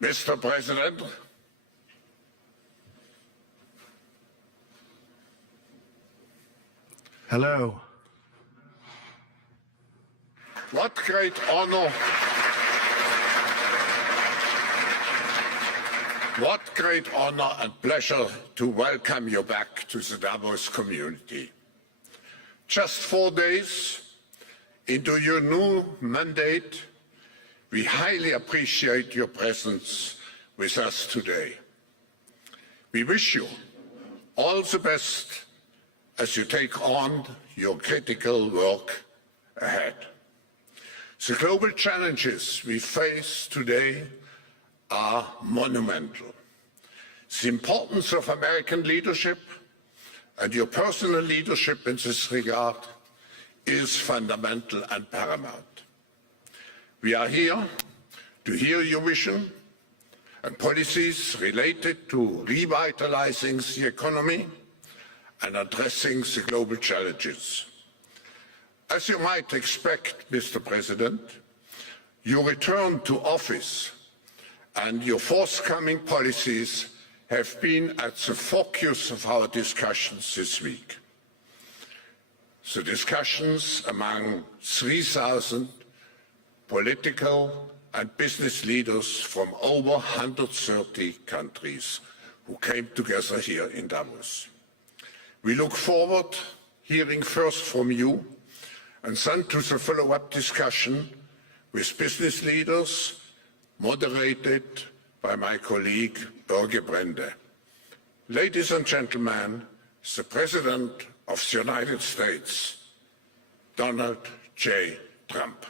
Mr. President, hello. What great honor, and pleasure to welcome you back to the Davos community. Just 4 days into your new mandate, we highly appreciate your presence with us today. We wish you all the best as you take on your critical work ahead. The global challenges we face today are monumental. The importance of American leadership and your personal leadership in this regard is fundamental and paramount. We are here to hear your vision and policies related to revitalizing the economy and addressing the global challenges. As you might expect, Mr. President, your return to office and your forthcoming policies have been at the focus of our discussions this week. The discussions among 3,000 political and business leaders from over 130 countries who came together here in Davos. We look forward to hearing first from you and then to the follow-up discussion with business leaders, moderated by my colleague Børge Brende. Ladies and gentlemen, the President of the United States, Donald J. Trump.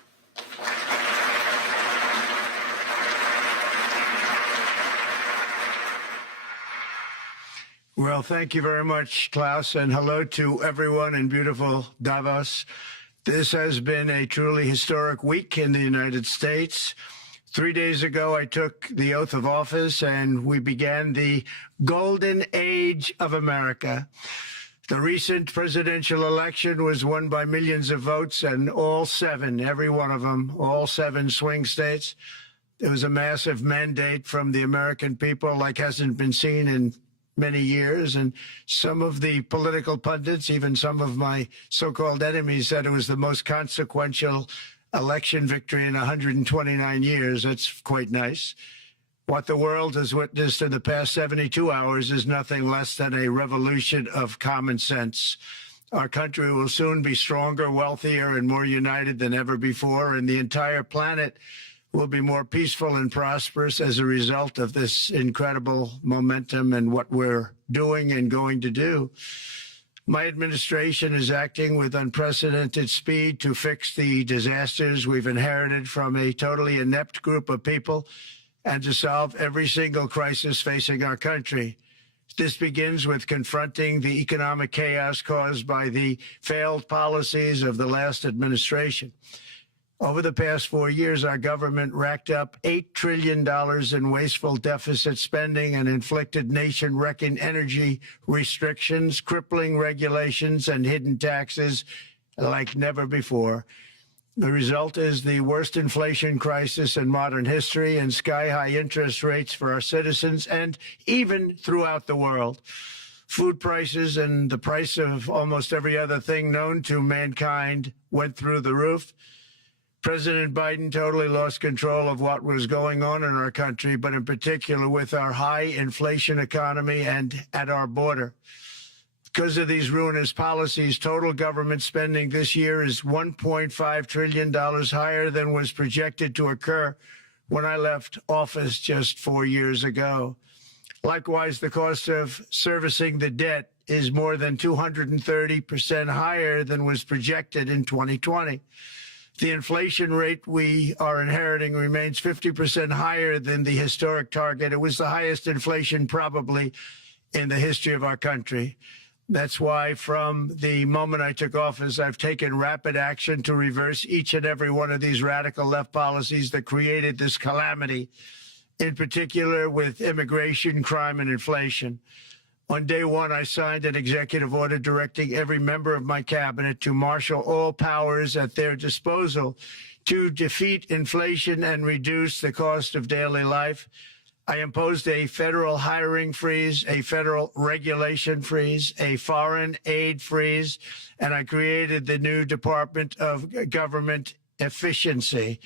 Well, thank you very much, Klaus, and hello to everyone in beautiful Davos. This has been a truly historic week in the United States. 3 days ago, I took the oath of office, and we began the golden age of America. The recent presidential election was won by millions of votes, and all seven, every one of them, all seven swing states. It was a massive mandate from the American people like hasn't been seen in many years, and some of the political pundits, even some of my so-called enemies, said it was the most consequential election victory in 129 years. That's quite nice. What the world has witnessed in the past 72 hours is nothing less than a revolution of common sense. Our country will soon be stronger, wealthier, and more united than ever before, and the entire planet will be more peaceful and prosperous as a result of this incredible momentum and what we're doing and going to do. My administration is acting with unprecedented speed to fix the disasters we've inherited from a totally inept group of people and to solve every single crisis facing our country. This begins with confronting the economic chaos caused by the failed policies of the last administration. Over the past 4 years, our government racked up $8 trillion in wasteful deficit spending and inflicted nation-wrecking energy restrictions, crippling regulations, and hidden taxes like never before. The result is the worst inflation crisis in modern history and sky-high interest rates for our citizens and even throughout the world. Food prices and the price of almost every other thing known to mankind went through the roof. President Biden totally lost control of what was going on in our country, but in particular with our high inflation economy and at our border. Because of these ruinous policies, total government spending this year is $1.5 trillion higher than was projected to occur when I left office just 4 years ago. Likewise, the cost of servicing the debt is more than 230% higher than was projected in 2020. The inflation rate we are inheriting remains 50% higher than the historic target. It was the highest inflation probably in the history of our country. That's why from the moment I took office, I've taken rapid action to reverse each and every one of these radical left policies that created this calamity, in particular with immigration, crime, and inflation. On day one, I signed an executive order directing every member of my cabinet to marshal all powers at their disposal to defeat inflation and reduce the cost of daily life. I imposed a federal hiring freeze, a federal regulation freeze, a foreign aid freeze, and I created the new Department of Government Efficiency.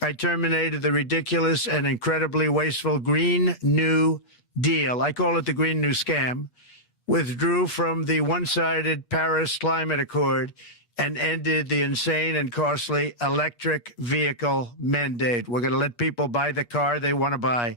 I terminated the ridiculous and incredibly wasteful Green New Deal. I call it the Green New Scam. Withdrew from the one-sided Paris Climate Accord and ended the insane and costly electric vehicle mandate. We're going to let people buy the car they want to buy.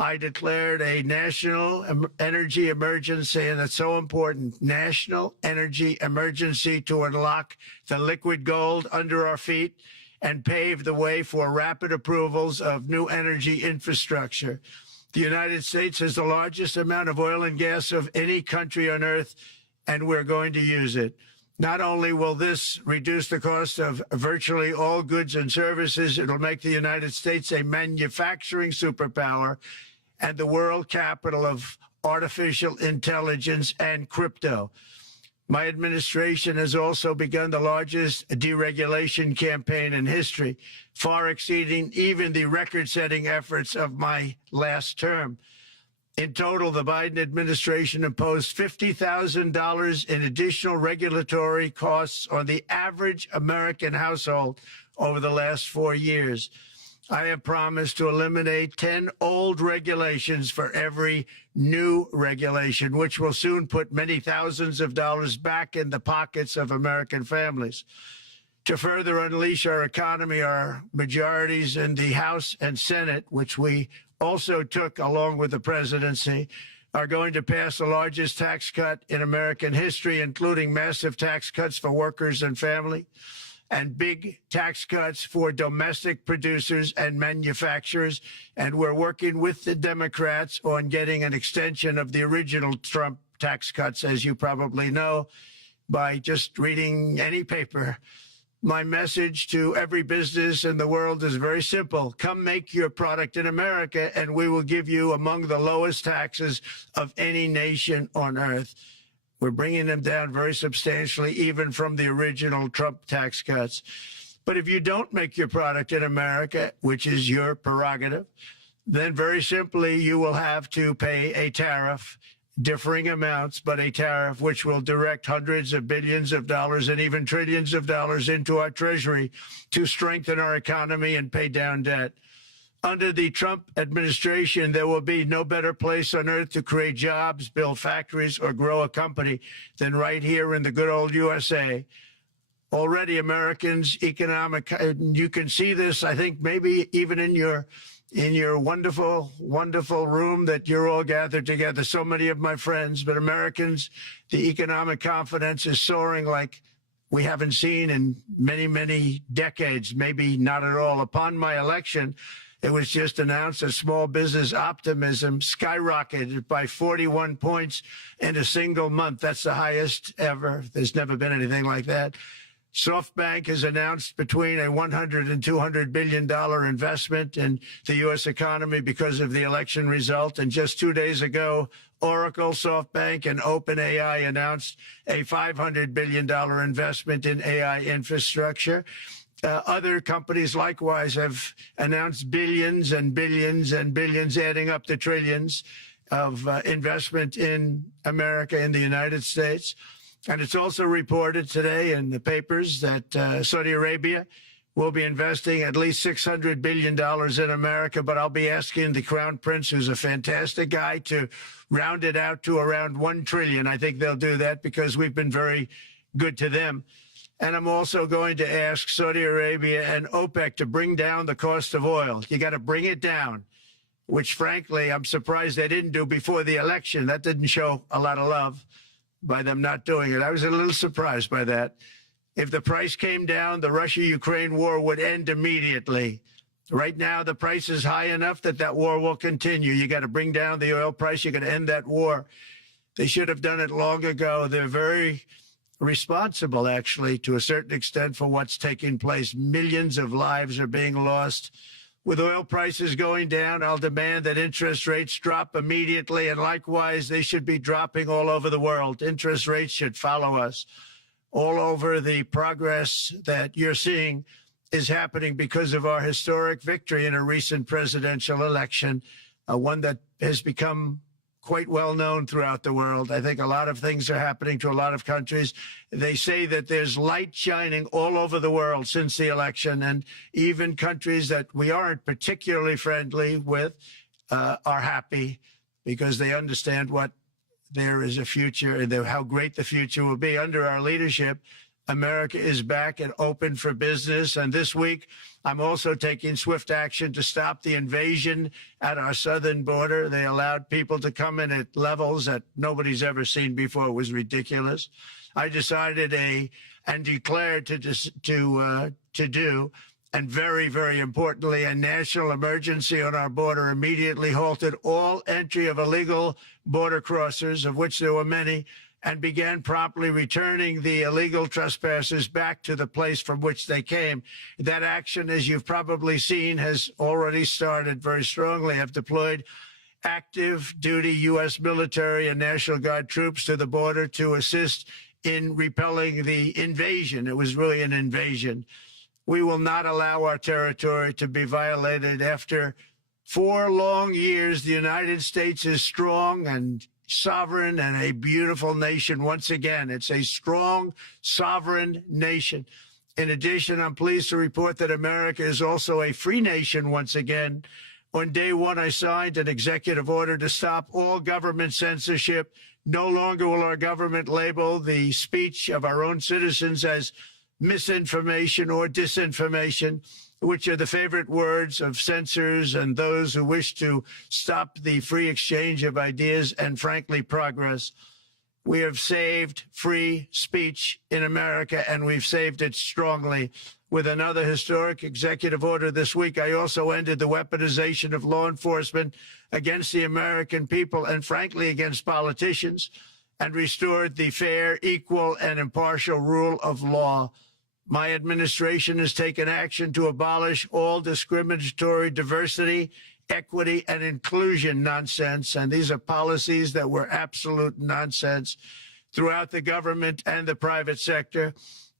I declared a national energy emergency, and that's so important, national energy emergency to unlock the liquid gold under our feet and pave the way for rapid approvals of new energy infrastructure. The United States has the largest amount of oil and gas of any country on earth, and we're going to use it. Not only will this reduce the cost of virtually all goods and services, it'll make the United States a manufacturing superpower and the world capital of artificial intelligence and crypto. My administration has also begun the largest deregulation campaign in history, far exceeding even the record-setting efforts of my last term. In total, the Biden administration imposed $50,000 in additional regulatory costs on the average American household over the last 4 years. I have promised to eliminate 10 old regulations for every new regulation, which will soon put many thousands of dollars back in the pockets of American families. To further unleash our economy, our majorities in the House and Senate, which we also took along with the presidency, are going to pass the largest tax cut in American history, including massive tax cuts for workers and family, and big tax cuts for domestic producers and manufacturers. And we're working with the Democrats on getting an extension of the original Trump tax cuts, as you probably know, by just reading any paper. My message to every business in the world is very simple. Come make your product in America, and we will give you among the lowest taxes of any nation on earth. We're bringing them down very substantially, even from the original Trump tax cuts. But if you don't make your product in America, which is your prerogative, then very simply you will have to pay a tariff, differing amounts, but a tariff which will direct hundreds of billions of dollars and even trillions of dollars into our treasury to strengthen our economy and pay down debt. Under the Trump administration, there will be no better place on earth to create jobs, build factories, or grow a company than right here in the good old USA. Already Americans' economic, you can see this, I think, maybe even in your wonderful, wonderful room that you're all gathered together, so many of my friends, but Americans, the economic confidence is soaring like we haven't seen in many, many decades, maybe not at all. Upon my election, it was just announced that small business optimism skyrocketed by 41 points in a single month. That's the highest ever. There's never been anything like that. SoftBank has announced between a $100 and $200 billion investment in the U.S. economy because of the election result. And just 2 days ago, Oracle, SoftBank, and OpenAI announced a $500 billion investment in AI infrastructure. Other companies likewise have announced billions and billions and billions, adding up to trillions of investment in America, in the United States. And it's also reported today in the papers that Saudi Arabia will be investing at least $600 billion in America. But I'll be asking the Crown Prince, who's a fantastic guy, to round it out to around $1 trillion. I think they'll do that because we've been very good to them. And I'm also going to ask Saudi Arabia and OPEC to bring down the cost of oil. You got to bring it down, which, frankly, I'm surprised they didn't do before the election. That didn't show a lot of love by them not doing it. I was a little surprised by that. If the price came down, the Russia-Ukraine war would end immediately. Right now, the price is high enough that that war will continue. You got to bring down the oil price. You got to end that war. They should have done it long ago. They're very responsible, actually, to a certain extent, for what's taking place. Millions of lives are being lost. With oil prices going down, I'll demand that interest rates drop immediately, and likewise, they should be dropping all over the world. Interest rates should follow us. All over, the progress that you're seeing is happening because of our historic victory in a recent presidential election. one that has become quite well known throughout the world. I think a lot of things are happening to a lot of countries. They say that there's light shining all over the world since the election, and even countries that we aren't particularly friendly with are happy because they understand what there is a future and how great the future will be. Under our leadership, America is back and open for business. And this week, I'm also taking swift action to stop the invasion at our southern border. They allowed people to come in at levels that nobody's ever seen before. It was ridiculous. I decided and declared to do, and very, very importantly, a national emergency on our border, immediately halted all entry of illegal border crossers, of which there were many, and began promptly returning the illegal trespassers back to the place from which they came. That action, as you've probably seen, has already started very strongly. I've deployed active duty U.S. military and National Guard troops to the border to assist in repelling the invasion. It was really an invasion. We will not allow our territory to be violated. After 4 long years, the United States is strong and sovereign and a beautiful nation once again. It's a strong, sovereign nation. In addition, I'm pleased to report that America is also a free nation once again. On day one, I signed an executive order to stop all government censorship. No longer will our government label the speech of our own citizens as misinformation or disinformation, which are the favorite words of censors and those who wish to stop the free exchange of ideas and, frankly, progress. We have saved free speech in America, and we've saved it strongly. With another historic executive order this week, I also ended the weaponization of law enforcement against the American people and, frankly, against politicians, and restored the fair, equal, and impartial rule of law. My administration has taken action to abolish all discriminatory diversity, equity, and inclusion nonsense. And these are policies that were absolute nonsense throughout the government and the private sector.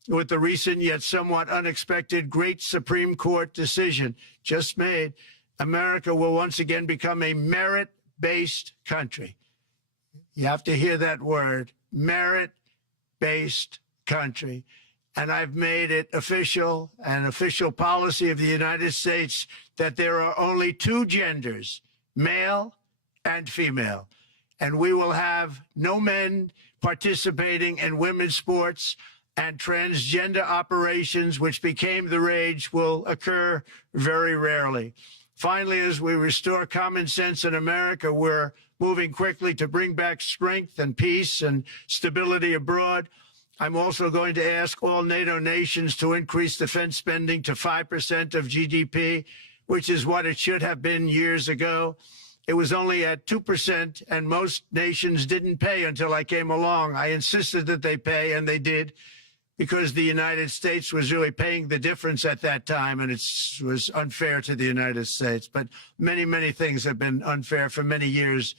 With the recent yet somewhat unexpected great Supreme Court decision just made, America will once again become a merit-based country. You have to hear that word, merit-based country. And I've made it official, an official policy of the United States, that there are only 2 genders, male and female. And we will have no men participating in women's sports, and transgender operations, which became the rage, will occur very rarely. Finally, as we restore common sense in America, we're moving quickly to bring back strength and peace and stability abroad. I'm also going to ask all NATO nations to increase defense spending to 5% of GDP, which is what it should have been years ago. It was only at 2%, and most nations didn't pay until I came along. I insisted that they pay, and they did, because the United States was really paying the difference at that time, and it was unfair to the United States. But many, many things have been unfair for many years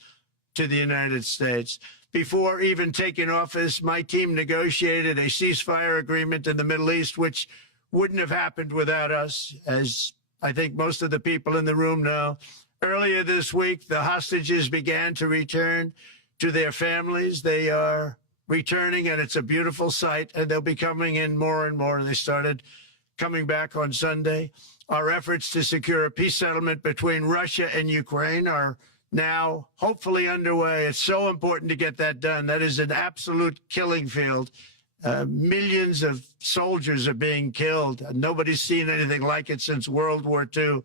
to the United States. Before even taking office, my team negotiated a ceasefire agreement in the Middle East, which wouldn't have happened without us, as I think most of the people in the room know. Earlier this week, the hostages began to return to their families. They are returning, and it's a beautiful sight, and they'll be coming in more and more. They started coming back on Sunday. Our efforts to secure a peace settlement between Russia and Ukraine are now hopefully underway. It's so important to get that done. That is an absolute killing field. Millions of soldiers are being killed. Nobody's seen anything like it since World War II.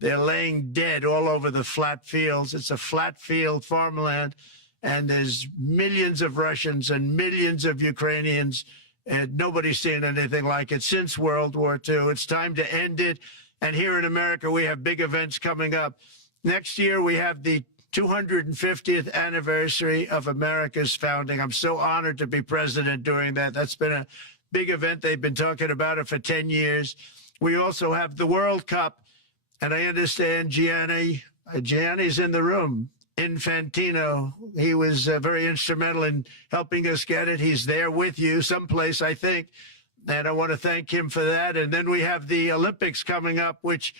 They're laying dead all over the flat fields. It's a flat field farmland, and there's millions of Russians and millions of Ukrainians, and nobody's seen anything like it since World War II. It's time to end it. And here in America, we have big events coming up. Next year, we have the 250th anniversary of America's founding. I'm so honored to be president during that. That's been a big event. They've been talking about it for 10 years. We also have the World Cup, and I understand Gianni's in the room. Infantino, he was very instrumental in helping us get it. He's there with you someplace, I think, and I want to thank him for that. And then we have the Olympics coming up, which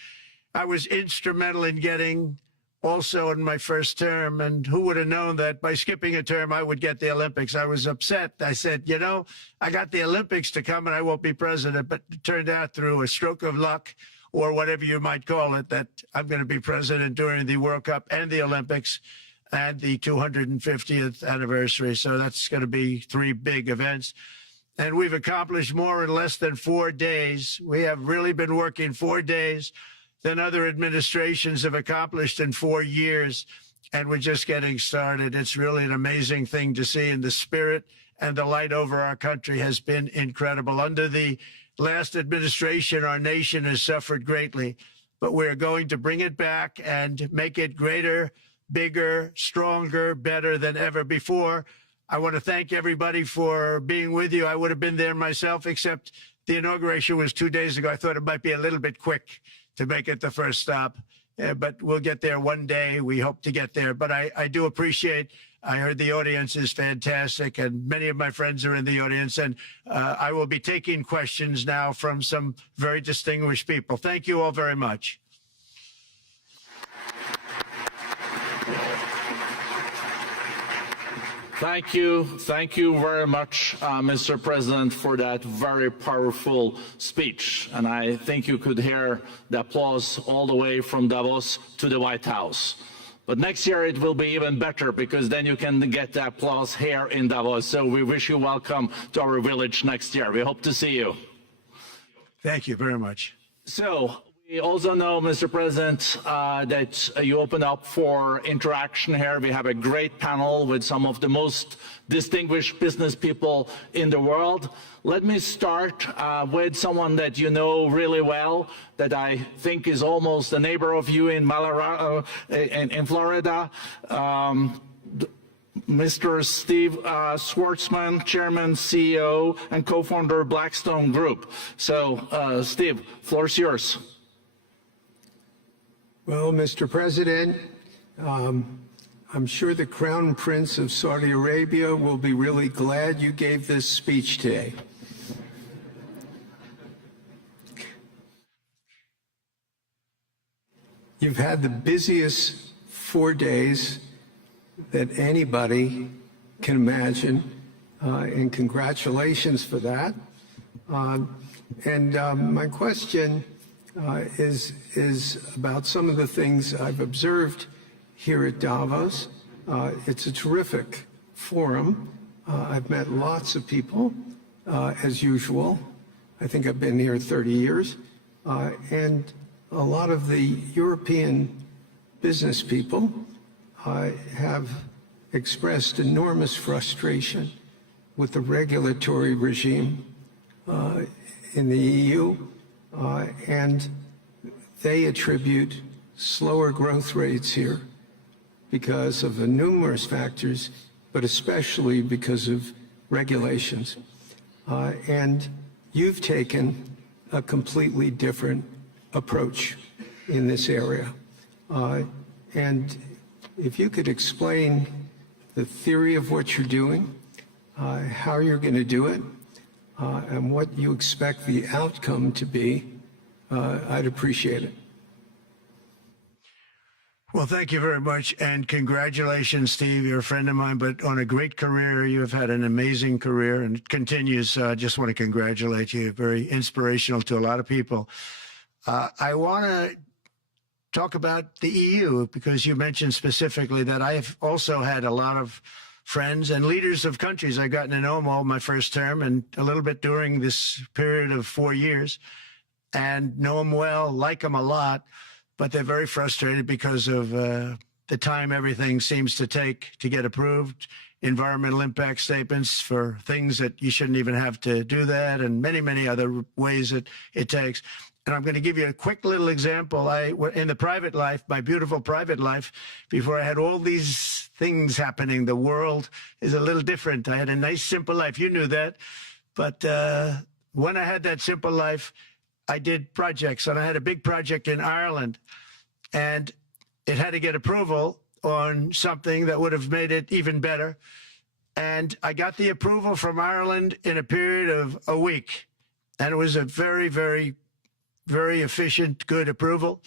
I was instrumental in getting also in my first term. And who would have known that by skipping a term, I would get the Olympics? I was upset. I said, you know, I got the Olympics to come and I won't be president. But it turned out through a stroke of luck, or whatever you might call it, that I'm going to be president during the World Cup and the Olympics and the 250th anniversary. So that's going to be three big events. And we've accomplished more in less than 4 days. We have really been working 4 days than other administrations have accomplished in 4 years. And we're just getting started. It's really an amazing thing to see. And the spirit and the light over our country has been incredible. Under the last administration, our nation has suffered greatly, but we're going to bring it back and make it greater, bigger, stronger, better than ever before. I want to thank everybody for being with you. I would have been there myself, except the inauguration was 2 days ago. I thought it might be a little bit quick to make it the first stop, but we'll get there one day. We hope to get there. But I do appreciate, I heard the audience is fantastic, and many of my friends are in the audience, and I will be taking questions now from some very distinguished people. Thank you all very much. Thank you very much, Mr. President, for that very powerful speech. And I think you could hear the applause all the way from Davos to the White House. But next year it will be even better, because then you can get the applause here in Davos. So we wish you welcome to our village next year. We hope to see you. Thank you very much. So we also know, Mr. President, that you open up for interaction here. We have a great panel with some of the most distinguished business people in the world. Let me start with someone that you know really well, that I think is almost a neighbor of you in in Florida. Mr. Steve Schwartzman, Chairman, CEO, and co-founder Blackstone Group. So, Steve, floor is yours. Well, Mr. President, I'm sure the Crown Prince of Saudi Arabia will be really glad you gave this speech today. You've had the busiest 4 days that anybody can imagine, and congratulations for that. My question is about some of the things I've observed here at Davos. It's a terrific forum. I've met lots of people, as usual. I think I've been here 30 years. And a lot of the European business people have expressed enormous frustration with the regulatory regime in the EU. And they attribute slower growth rates here because of the numerous factors, but especially because of regulations. And you've taken a completely different approach in this area. And if you could explain the theory of what you're doing, how you're going to do it, and what you expect the outcome to be, I'd appreciate it. Well, thank you very much. And congratulations, Steve. You're a friend of mine, but on a great career. You've had an amazing career, and it continues. So I just want to congratulate you. Very inspirational to a lot of people. I want to talk about the EU, because you mentioned specifically that I've also had a lot of friends and leaders of countries. I've gotten to know them all my first term and a little bit during this period of 4 years, and know them well, like them a lot, but they're very frustrated because of the time everything seems to take to get approved, environmental impact statements for things that you shouldn't even have to do that, and many, many other ways that it takes. And I'm going to give you a quick little example. In the private life, my beautiful private life, before I had all these things happening, the world is a little different. I had a nice, simple life. You knew that. But when I had that simple life, I did projects. And I had a big project in Ireland. And it had to get approval on something that would have made it even better. And I got the approval from Ireland in a period of a week. And it was a very, very, very efficient, good approval.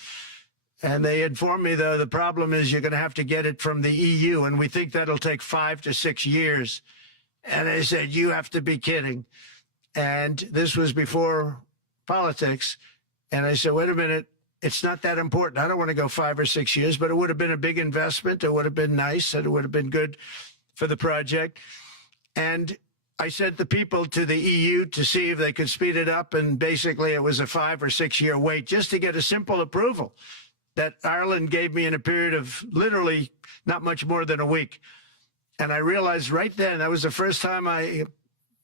And they informed me, though, the problem is you're going to have to get it from the EU, and we think that'll take 5 to 6 years. And I said, you have to be kidding. And this was before politics. And I said, wait a minute, it's not that important. I don't want to go 5 or 6 years, but it would have been a big investment. It would have been nice, and it would have been good for the project. And I sent the people to the EU to see if they could speed it up. And basically, it was a 5 or 6 year wait just to get a simple approval that Ireland gave me in a period of literally not much more than a week. And I realized right then, that was the first time I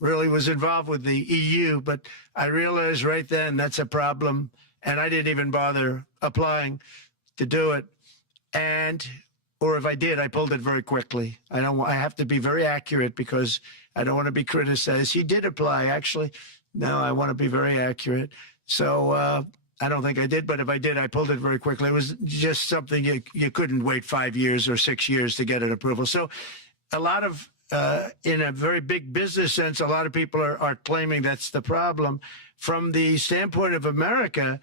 really was involved with the EU, but I realized right then that's a problem. And I didn't even bother applying to do it. Or if I did, I pulled it very quickly. I have to be very accurate because I don't want to be criticized. He did apply, actually. No, I want to be very accurate. So I don't think I did, but if I did, I pulled it very quickly. It was just something you couldn't wait 5 years or 6 years to get an approval. So a lot of, in a very big business sense, a lot of people are claiming that's the problem. From the standpoint of America,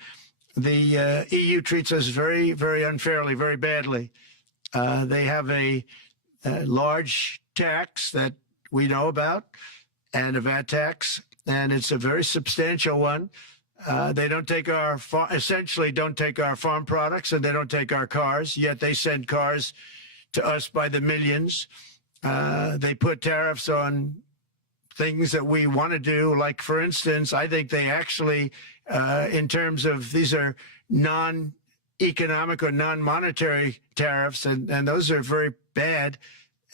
the EU treats us very, very unfairly, very badly. They have a large tax that we know about, and a VAT tax, and it's a very substantial one. They don't take essentially don't take our farm products, and they don't take our cars, yet they send cars to us by the millions. They put tariffs on things that we want to do, like, for instance, I think they actually, in terms of, these are non-economic or non-monetary tariffs, and those are very bad,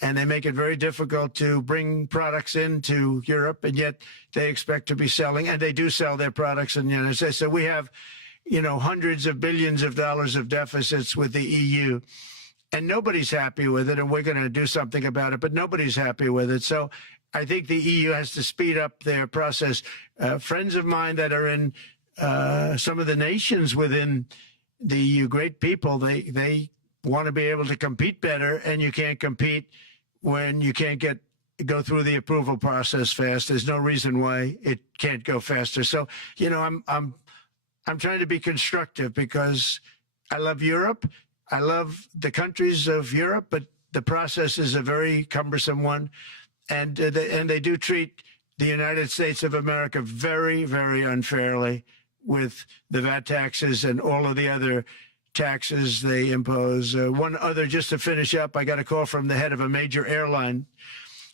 and they make it very difficult to bring products into Europe, and yet they expect to be selling, and they do sell their products in the United States. So we have, hundreds of billions of dollars of deficits with the EU, and nobody's happy with it, and we're going to do something about it, but nobody's happy with it. So I think the EU has to speed up their process. Friends of mine that are in some of the nations within the EU, great people, they want to be able to compete better, and you can't compete when you can't go through the approval process fast. There's no reason why it can't go faster. So, I'm trying to be constructive because I love Europe. I love the countries of Europe, but the process is a very cumbersome one. And they do treat the United States of America very, very unfairly with the VAT taxes and all of the other taxes they impose. One other, just to finish up, I got a call from the head of a major airline,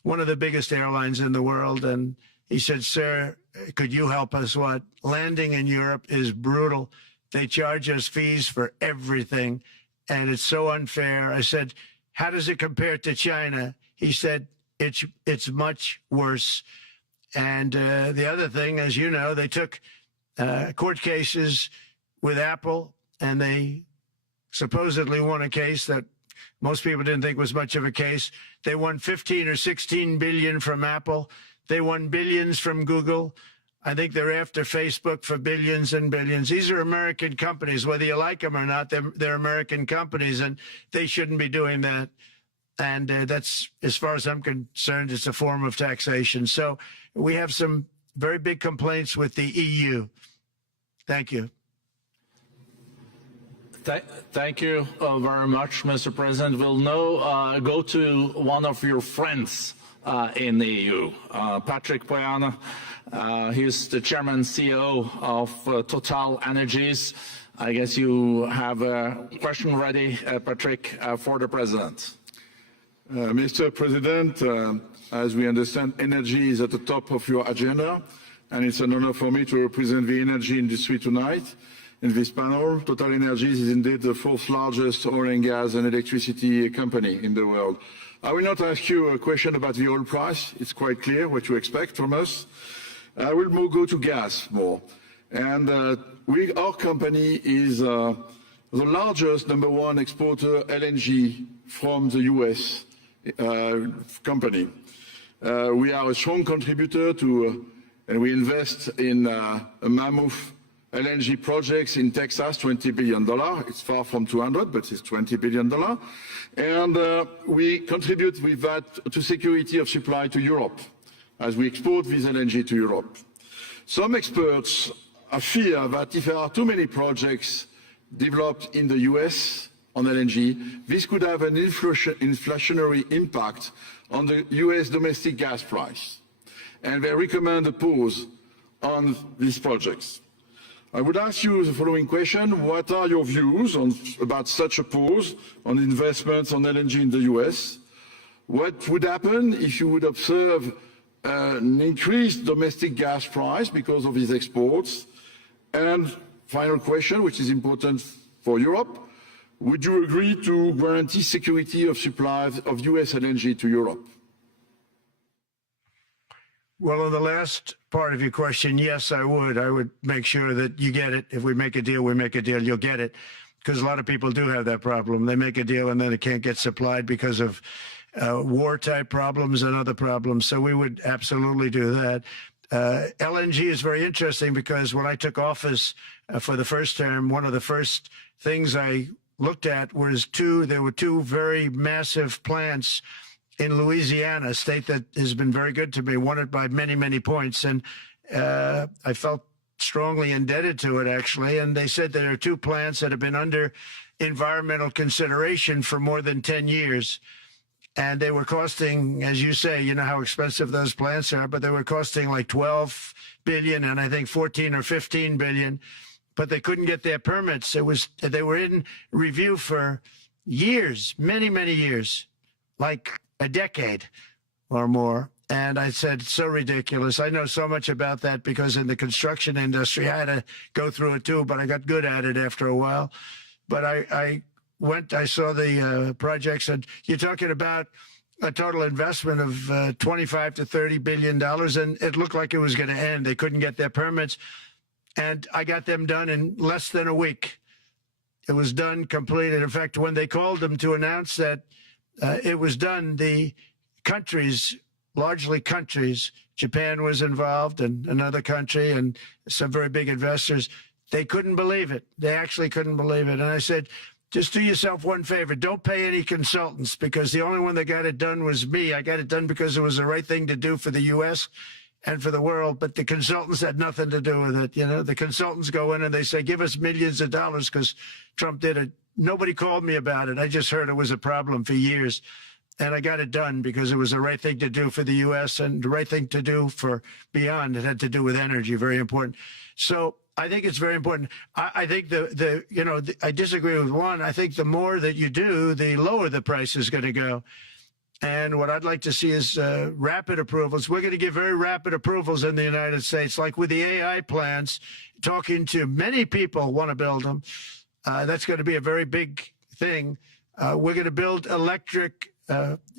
one of the biggest airlines in the world, and he said, sir, could you help us? What? Landing in Europe is brutal. They charge us fees for everything, and it's so unfair. I said, how does it compare to China? He said, it's much worse. And the other thing, as you know, they took court cases with Apple, and they supposedly won a case that most people didn't think was much of a case. They won 15 or 16 billion from Apple. They won billions from Google. I think they're after Facebook for billions and billions. These are American companies, whether you like them or not. They're American companies, and they shouldn't be doing that. And that's, as far as I'm concerned, it's a form of taxation. So we have some very big complaints with the EU. Thank you. Thank you very much, Mr. President. We'll now go to one of your friends in the EU, Patrick Pouyanné. He's the chairman and CEO of Total Energies. I guess you have a question ready, Patrick, for the president. Mr. President, as we understand, energy is at the top of your agenda, and it's an honor for me to represent the energy industry tonight in this panel. Total Energies is indeed the fourth largest oil and gas and electricity company in the world. I will not ask you a question about the oil price. It's quite clear what you expect from us. I will go to gas more. And our company is the largest #1 exporter LNG from the US company. We are a strong contributor to, and we invest in a mammoth LNG projects in Texas, $20 billion. It's far from 200, but it's $20 billion. And we contribute with that to security of supply to Europe, as we export this LNG to Europe. Some experts fear that if there are too many projects developed in the US on LNG, this could have an inflationary impact on the US domestic gas price. And they recommend a pause on these projects. I would ask you the following question: what are your views about such a pause on investments on LNG in the US? What would happen if you would observe an increased domestic gas price because of these exports? And final question, which is important for Europe: would you agree to guarantee security of supply of US LNG to Europe? Well, on the last part of your question, yes, I would. I would make sure that you get it. If we make a deal, we make a deal, you'll get it. Because a lot of people do have that problem. They make a deal and then it can't get supplied because of war-type problems and other problems. So we would absolutely do that. LNG is very interesting because when I took office for the first term, one of the first things I looked at was there were two very massive plants in Louisiana, a state that has been very good to me, won it by many, many points. And I felt strongly indebted to it, actually. And they said there are two plants that have been under environmental consideration for more than 10 years. And they were costing, as you say, you know how expensive those plants are, but they were costing like 12 billion and I think 14 or 15 billion, but they couldn't get their permits. They were in review for years, many, many years, like a decade or more. And I said, so ridiculous. I know so much about that because in the construction industry, I had to go through it too, but I got good at it after a while. But I saw the projects, and you're talking about a total investment of 25 to $30 billion, and it looked like it was going to end. They couldn't get their permits, and I got them done in less than a week. It was done, completed. In fact, when they called them to announce that it was done, the countries, largely countries, Japan was involved and another country and some very big investors, they couldn't believe it. They actually couldn't believe it. And I said, just do yourself one favor. Don't pay any consultants, because the only one that got it done was me. I got it done because it was the right thing to do for the U.S. and for the world, but the consultants had nothing to do with it. You know, the consultants go in and they say, give us millions of dollars because Trump did it. Nobody called me about it. I just heard it was a problem for years. And I got it done because it was the right thing to do for the U.S. and the right thing to do for beyond. It had to do with energy, very important. So I think it's very important. I think I disagree with one. I think the more that you do, the lower the price is going to go. And what I'd like to see is rapid approvals. We're going to give very rapid approvals in the United States, like with the AI plants, talking to many people want to build them. That's going to be a very big thing. We're going to build electric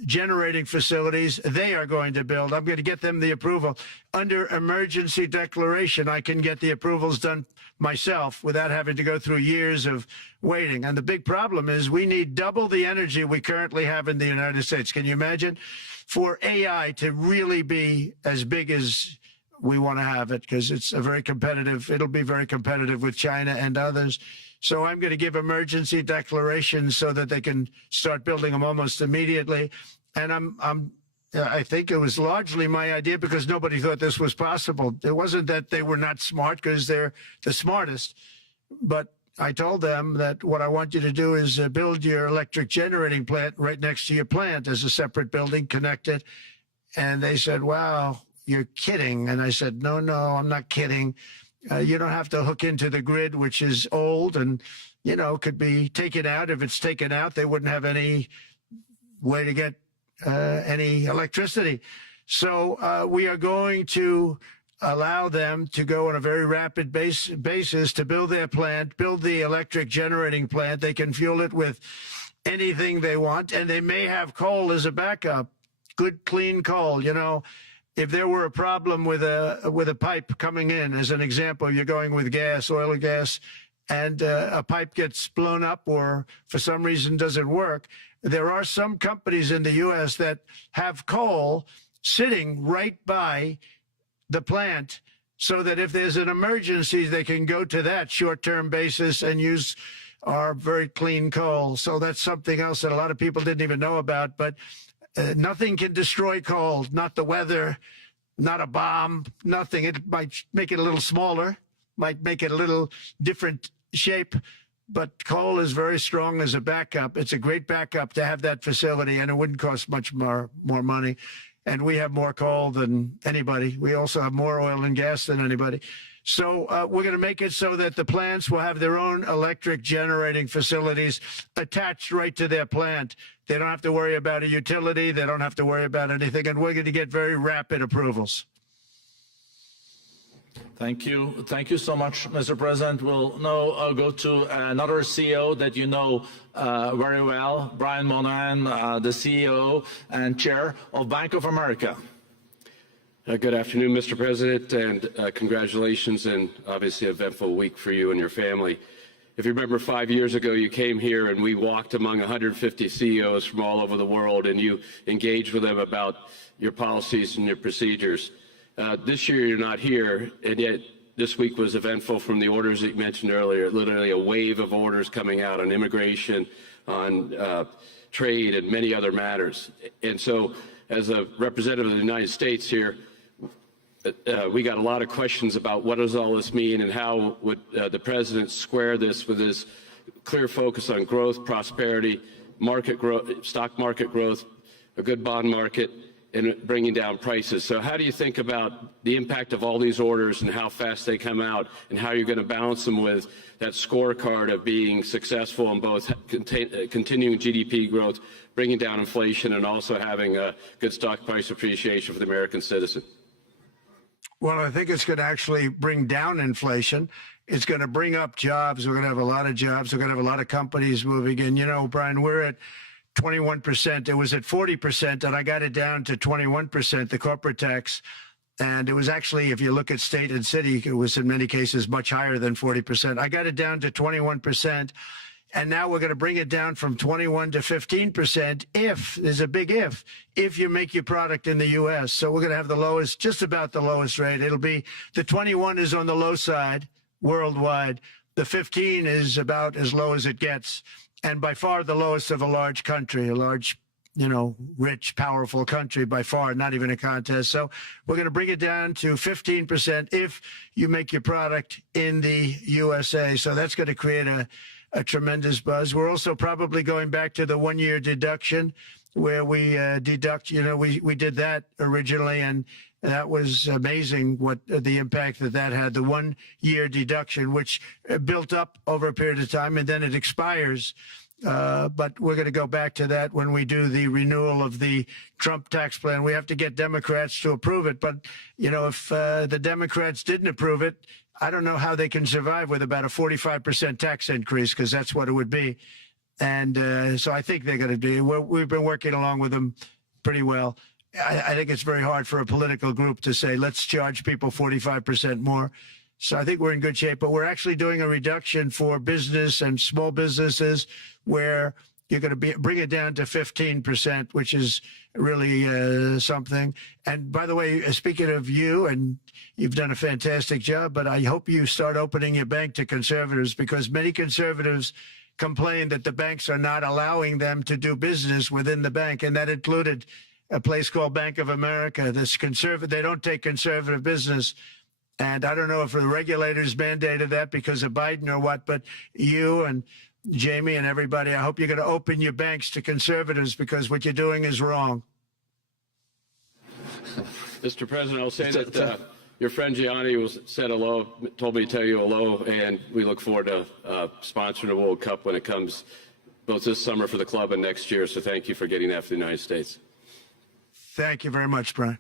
generating facilities. They are going to build. I'm going to get them the approval. Under emergency declaration, I can get the approvals done myself without having to go through years of waiting. And the big problem is we need double the energy we currently have in the United States. Can you imagine? For AI to really be as big as we want to have it, because it's a very competitive, it'll be very competitive with China and others. So I'm going to give emergency declarations so that they can start building them almost immediately. And I think it was largely my idea because nobody thought this was possible. It wasn't that they were not smart, because they're the smartest. But I told them that what I want you to do is build your electric generating plant right next to your plant as a separate building connected. And they said, wow, you're kidding. And I said, no, I'm not kidding. You don't have to hook into the grid, which is old and, could be taken out. If it's taken out, they wouldn't have any way to get any electricity. So we are going to allow them to go on a very rapid basis to build their plant, build the electric generating plant. They can fuel it with anything they want, and they may have coal as a backup, good, clean coal, If there were a problem with a pipe coming in, as an example, you're going with gas, oil or gas, and a pipe gets blown up or for some reason doesn't work, there are some companies in the U.S. that have coal sitting right by the plant so that if there's an emergency, they can go to that short-term basis and use our very clean coal. So that's something else that a lot of people didn't even know about, but nothing can destroy coal, not the weather, not a bomb, nothing. It might make it a little smaller, might make it a little different shape, but coal is very strong as a backup. It's a great backup to have that facility, and it wouldn't cost much more money. And we have more coal than anybody. We also have more oil and gas than anybody. So we're going to make it so that the plants will have their own electric generating facilities attached right to their plant. They don't have to worry about a utility. They don't have to worry about anything. And we're going to get very rapid approvals. Thank you. Thank you so much, Mr. President. We'll now go to another CEO that you know very well, Brian Moynihan, the CEO and Chair of Bank of America. Good afternoon, Mr. President, and congratulations and obviously an eventful week for you and your family. If you remember 5 years ago, you came here and we walked among 150 CEOs from all over the world and you engaged with them about your policies and your procedures. This year you're not here, and yet this week was eventful from the orders that you mentioned earlier, literally a wave of orders coming out on immigration, on trade, and many other matters. And so as a representative of the United States here, we got a lot of questions about what does all this mean and how would the president square this with his clear focus on growth, prosperity, market growth, stock market growth, a good bond market, and bringing down prices. So how do you think about the impact of all these orders and how fast they come out and how you're going to balance them with that scorecard of being successful in both continuing GDP growth, bringing down inflation, and also having a good stock price appreciation for the American citizen? Well, I think it's going to actually bring down inflation. It's going to bring up jobs. We're going to have a lot of jobs. We're going to have a lot of companies moving in. You know, Brian, we're at 21%. It was at 40%, and I got it down to 21%, the corporate tax. And it was actually, if you look at state and city, it was in many cases much higher than 40%. I got it down to 21%. And now we're going to bring it down from 21 to 15% if, there's a big if you make your product in the U.S. So we're going to have the lowest, just about the lowest rate. It'll be, the 21 is on the low side worldwide. The 15 is about as low as it gets. And by far the lowest of a large country, a large, you know, rich, powerful country by far, not even a contest. So we're going to bring it down to 15% if you make your product in the USA. So that's going to create a tremendous buzz. We're also probably going back to the 1 year deduction where we deduct, you know, we did that originally, and that was amazing what the impact that had, the 1 year deduction, which built up over a period of time and then it expires. But we're going to go back to that when we do the renewal of the Trump tax plan. We have to get Democrats to approve it. But, you know, if the Democrats didn't approve it, I don't know how they can survive with about a 45% tax increase, because that's what it would be. And so I think they're going to do. We've been working along with them pretty well. I think it's very hard for a political group to say, let's charge people 45% more. So I think we're in good shape. But we're actually doing a reduction for business and small businesses where you're going to bring it down to 15%, which is really something. And by the way, speaking of you, and you've done a fantastic job, but I hope you start opening your bank to conservatives, because many conservatives complain that the banks are not allowing them to do business within the bank. And that included a place called Bank of America. They don't take conservative business. And I don't know if the regulators mandated that because of Biden or what, but you and Jamie and everybody, I hope you're going to open your banks to conservatives, because what you're doing is wrong. Mr. President, I'll say that your friend Gianni said hello, told me to tell you hello, and we look forward to sponsoring the World Cup when it comes, both this summer for the club and next year. So thank you for getting that for the United States. Thank you very much, Brian.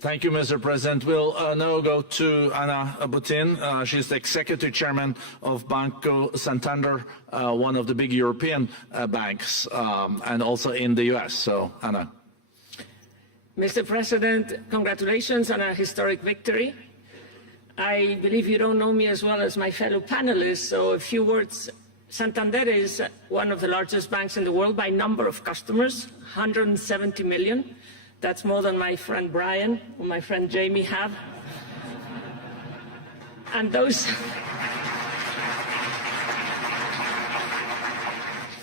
Thank you, Mr. President. We'll now go to Anna Butin. She's the executive chairman of Banco Santander, one of the big European banks, and also in the U.S. So, Anna. Mr. President, congratulations on a historic victory. I believe you don't know me as well as my fellow panelists, so a few words. Santander is one of the largest banks in the world by number of customers, 170 million. That's more than my friend Brian or my friend Jamie have. And those...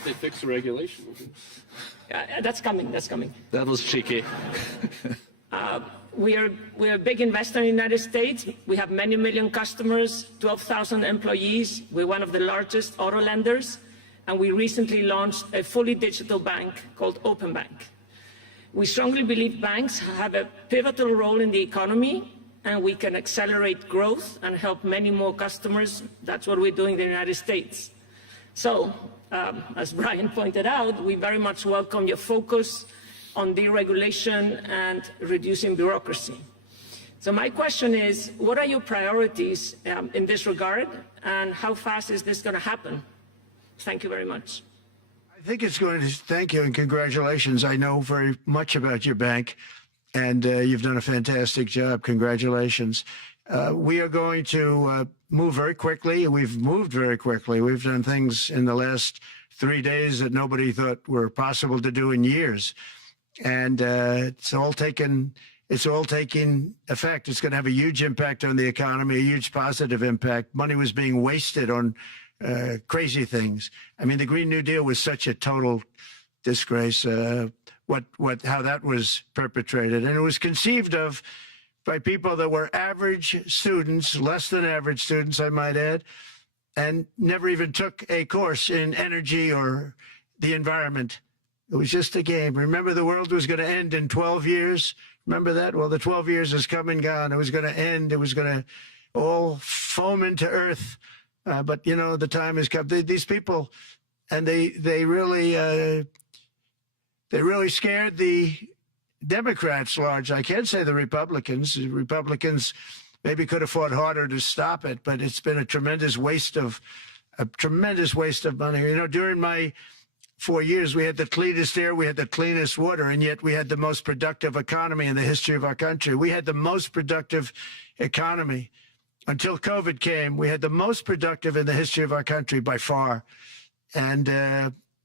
They fixed the regulation. that's coming, that's coming. That was cheeky. we're a big investor in the United States. We have many million customers, 12,000 employees. We're one of the largest auto lenders, and we recently launched a fully digital bank called Open Bank. We strongly believe banks have a pivotal role in the economy, and we can accelerate growth and help many more customers. That's what we're doing in the United States. So, as Brian pointed out, we very much welcome your focus on deregulation and reducing bureaucracy. So my question is, what are your priorities in this regard, and how fast is this going to happen? Thank you very much. I think it's going to, thank you and congratulations. I know very much about your bank, and you've done a fantastic job. Congratulations. We are going to move very quickly. We've moved very quickly. We've done things in the last 3 days that nobody thought were possible to do in years. And it's all taking effect. It's going to have a huge impact on the economy, a huge positive impact. Money was being wasted on crazy things. I mean, the Green New Deal was such a total disgrace, how that was perpetrated. And it was conceived of by people that were average students, less than average students, I might add, and never even took a course in energy or the environment. It was just a game. Remember, the world was going to end in 12 years? Remember that? Well, the 12 years has come and gone. It was going to end. It was going to all foam into earth. But, you know, the time has come. These people, and they really scared the Democrats large. I can't say the Republicans. The Republicans maybe could have fought harder to stop it, but it's been a tremendous waste of money. You know, during my 4 years, we had the cleanest air, we had the cleanest water, and yet we had the most productive economy in the history of our country. We had the most productive economy until COVID came. We had the most productive in the history of our country by far, and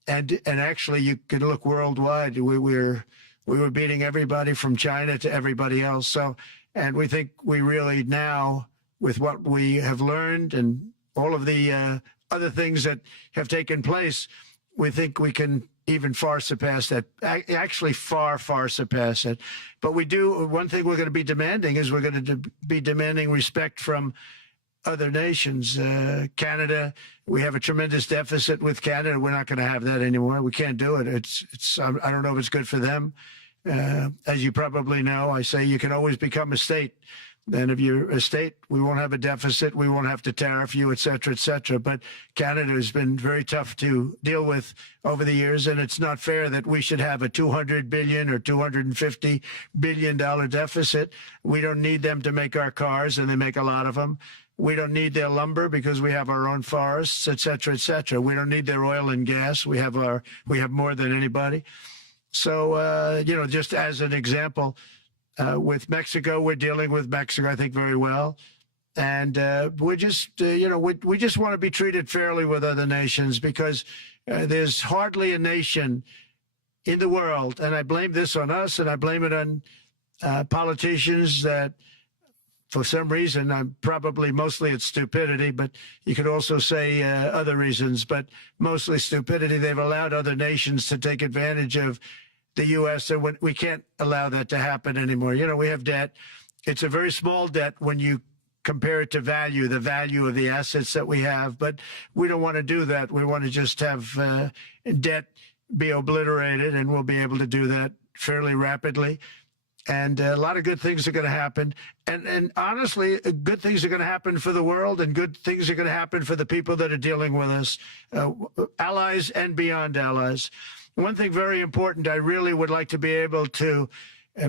actually, you could look worldwide. We were beating everybody from China to everybody else. So, and we think we really now, with what we have learned and all of the other things that have taken place, we think we can even far surpass that, actually far surpass it. But we do, one thing we're going to be demanding is we're going to be demanding respect from other nations. Canada, we have a tremendous deficit with Canada. We're not going to have that anymore. We can't do it. I don't know if it's good for them. As you probably know, I say you can always become a state. Then if you're a state, we won't have a deficit, we won't have to tariff you, et cetera, et cetera. But Canada has been very tough to deal with over the years, and it's not fair that we should have a $200 billion or $250 billion deficit. We don't need them to make our cars, and they make a lot of them. We don't need their lumber because we have our own forests, et cetera, et cetera. We don't need their oil and gas. We have more than anybody. So, you know, just as an example, with Mexico, we're dealing with Mexico, I think, very well. And we're just, you know, we just want to be treated fairly with other nations, because there's hardly a nation in the world, and I blame this on us, and I blame it on politicians that, for some reason, mostly it's stupidity, but you could also say other reasons, but mostly stupidity. They've allowed other nations to take advantage of the U.S., and we can't allow that to happen anymore. You know, we have debt. It's a very small debt when you compare it to the value of the assets that we have, but we don't want to do that. We want to just have debt be obliterated, and we'll be able to do that fairly rapidly. And a lot of good things are going to happen. And honestly, good things are going to happen for the world, and good things are going to happen for the people that are dealing with us, allies and beyond allies. One thing very important, I really would like to be able to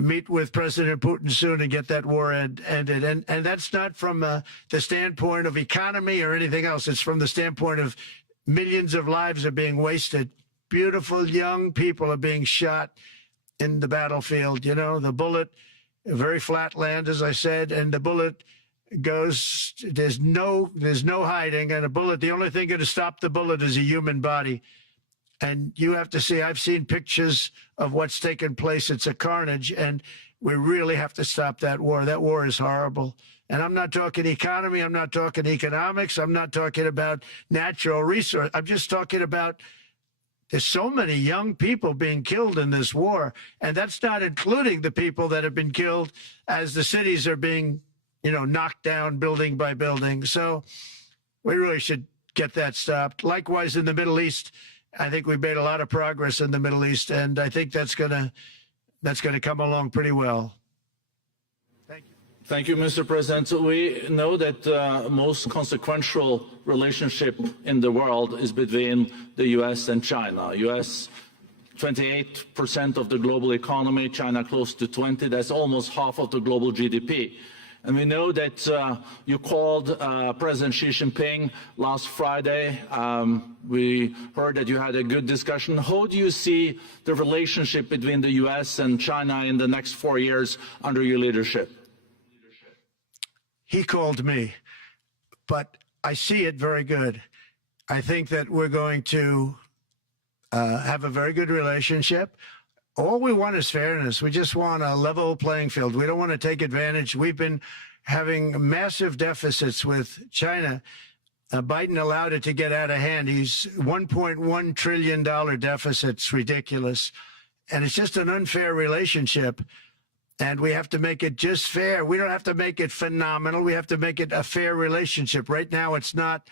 meet with President Putin soon and get that war ended. And that's not from the standpoint of economy or anything else. It's from the standpoint of millions of lives are being wasted. Beautiful young people are being shot in the battlefield. You know, the bullet, very flat land, as I said, and the bullet goes, there's no hiding. And a bullet, the only thing going to stop the bullet is a human body. And you have to see, I've seen pictures of what's taken place. It's a carnage, and we really have to stop that war. That war is horrible. And I'm not talking economy. I'm not talking economics. I'm not talking about natural resource. I'm just talking about There's so many young people being killed in this war, and that's not including the people that have been killed as the cities are being, knocked down building by building. So we really should get that stopped. Likewise, in the Middle East, I think we've made a lot of progress in the Middle East, and I think that's gonna come along pretty well. Thank you. Thank you, Mr. President. So we know that the most consequential relationship in the world is between the U.S. and China. U.S. 28% of the global economy, China close to 20. That's almost half of the global GDP. And we know that you called President Xi Jinping last Friday. We heard that you had a good discussion. How do you see the relationship between the U.S. and China in the next 4 years under your leadership? He called me, but I see it very good. I think that we're going to have a very good relationship. All we want is fairness. We just want a level playing field. We don't want to take advantage. We've been having massive deficits with China. Biden allowed it to get out of hand. He's $1.1 trillion deficit. It's ridiculous. And it's just an unfair relationship. And we have to make it just fair. We don't have to make it phenomenal. We have to make it a fair relationship. Right now, it's not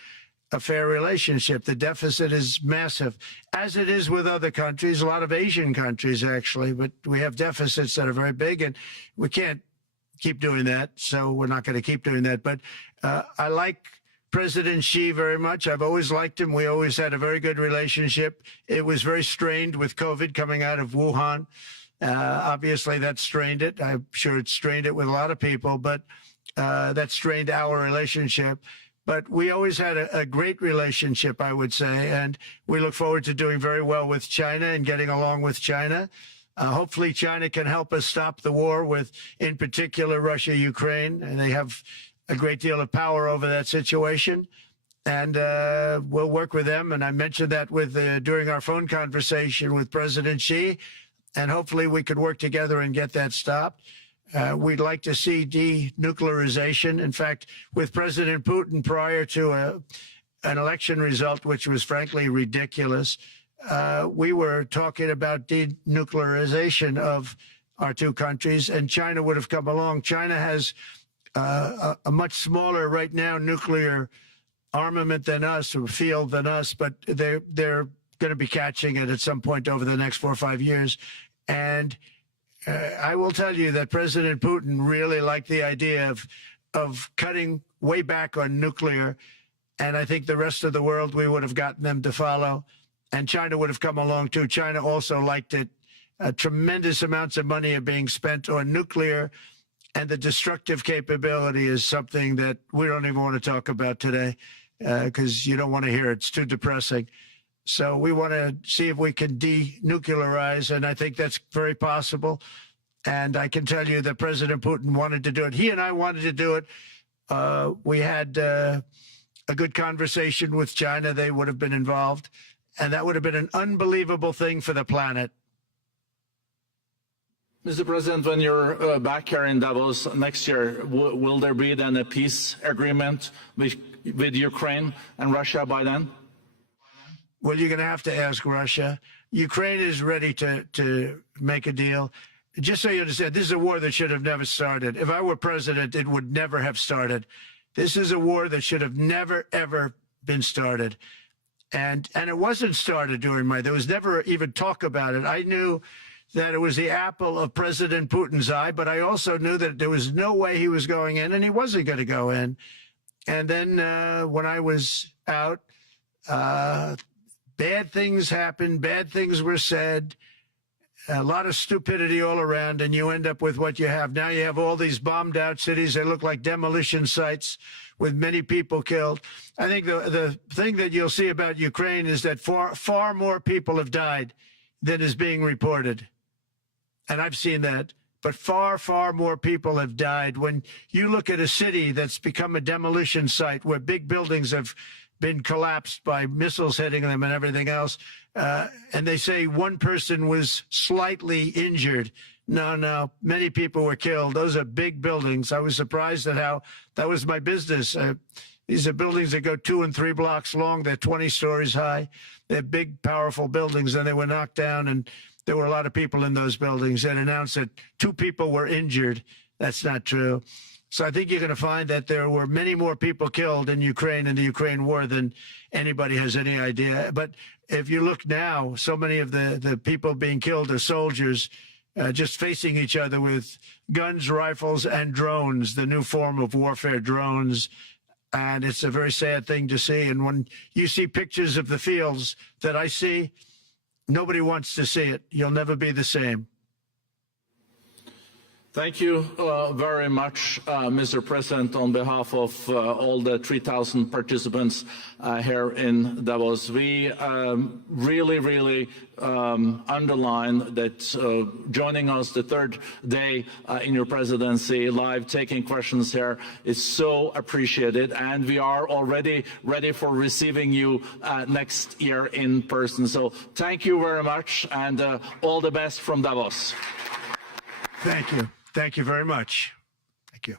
a fair relationship. The deficit is massive, as it is with other countries, a lot of Asian countries, actually. But we have deficits that are very big, and we can't keep doing that. So we're not going to keep doing that. But I like President Xi very much. I've always liked him. We always had a very good relationship. It was very strained with COVID coming out of Wuhan. Obviously, that strained it. I'm sure it strained it with a lot of people, but that strained our relationship. But we always had a great relationship, I would say, and we look forward to doing very well with China and getting along with China. Hopefully, China can help us stop the war with, in particular, Russia, Ukraine, and they have a great deal of power over that situation. And we'll work with them. And I mentioned that during our phone conversation with President Xi, and hopefully we could work together and get that stopped. We'd like to see denuclearization. In fact, with President Putin, prior to an election result, which was frankly ridiculous, we were talking about denuclearization of our two countries, and China would have come along. China has a much smaller, right now, nuclear armament than us, or field than us, but they're going to be catching it at some point over the next 4 or 5 years. And I will tell you that President Putin really liked the idea of cutting way back on nuclear. And I think the rest of the world, we would have gotten them to follow. And China would have come along, too. China also liked it. Tremendous amounts of money are being spent on nuclear. And the destructive capability is something that we don't even want to talk about today because you don't want to hear it. It's too depressing. So we want to see if we can denuclearize, and I think that's very possible. And I can tell you that President Putin wanted to do it. He and I wanted to do it. We had a good conversation with China. They would have been involved, and that would have been an unbelievable thing for the planet. Mr. President, when you're back here in Davos next year, will there be then a peace agreement with Ukraine and Russia by then? Well, you're going to have to ask Russia. Ukraine is ready to make a deal. Just so you understand, this is a war that should have never started. If I were president, it would never have started. This is a war that should have never, ever been started. And it wasn't started during there was never even talk about it. I knew that it was the apple of President Putin's eye, but I also knew that there was no way he was going in, and he wasn't going to go in. And then when I was out, bad things happened, bad things were said, a lot of stupidity all around, and you end up with what you have. Now you have all these bombed out cities. They look like demolition sites with many people killed. I think the thing that you'll see about Ukraine is that far more people have died than is being reported. And I've seen that. But far, far more people have died. When you look at a city that's become a demolition site where big buildings have been collapsed by missiles hitting them and everything else, and they say one person was slightly injured. No, many people were killed. Those are big buildings. I was surprised at how that was my business. These are buildings that go 2 and 3 blocks long. They're 20 stories high. They're big, powerful buildings, and they were knocked down, and there were a lot of people in those buildings. It announced that 2 people were injured. That's not true. So I think you're going to find that there were many more people killed in Ukraine in the Ukraine war than anybody has any idea. But if you look now, so many of the people being killed are soldiers just facing each other with guns, rifles, and drones, the new form of warfare, drones. And it's a very sad thing to see. And when you see pictures of the fields that I see, nobody wants to see it. You'll never be the same. Thank you very much, Mr. President, on behalf of all the 3,000 participants here in Davos. We really underline that joining us the third day in your presidency, live taking questions here is so appreciated, and we are already ready for receiving you next year in person. So thank you very much, and all the best from Davos. Thank you. Thank you very much. Thank you.